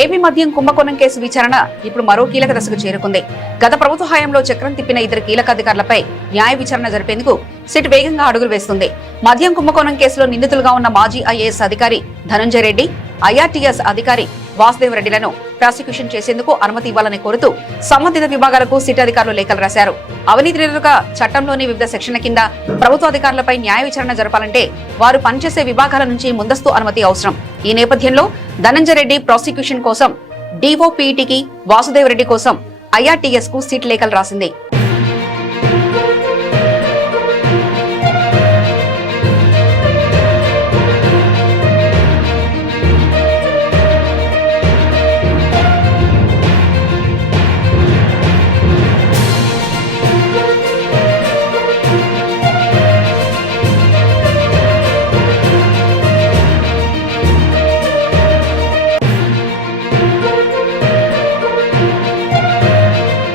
AP మద్యం కుంభకోణం case విచారణ ఇప్పుడు మరో కీలక దశకు చేరుకుంది. గత ప్రభుత్వ హయాంలో చక్రం తిప్పిన ఇద్దరు కీలక అధికారులపై న్యాయ విచారణ జరిపేందుకు సిట్ వేగంగా అడుగులు వేస్తుంది. మద్యం కుంభకోణం కేసులో నిందితులుగా ఉన్న మాజీ ఐఏఎస్ అధికారి ధనంజయ రెడ్డి, ఐఆర్టీఎస్ అధికారి వాసుదేవ్ రెడ్డిలను ప్రాసిక్యూషన్ చేసేందుకు అనుమతి ఇవ్వాలని కోరుతూ సంబంధిత విభాగాలకు సిట్ అధికారులు లేఖలు రాశారు. అవినీతి నిరోధక చట్టంలోని వివిధ సెక్షన్ల కింద ప్రభుత్వ అధికారులపై న్యాయ విచారణ జరపాలంటే వారు పనిచేసే విభాగాల నుంచి ముందస్తు అనుమతి అవసరం. ఈ నేపథ్యంలో ధనంజయ రెడ్డి ప్రాసిక్యూషన్ కోసం డిఓపిటికి, వాసుదేవ్ రెడ్డి కోసం ఐఆర్టీఎస్ కు సిట్ లేఖలు రాసింది.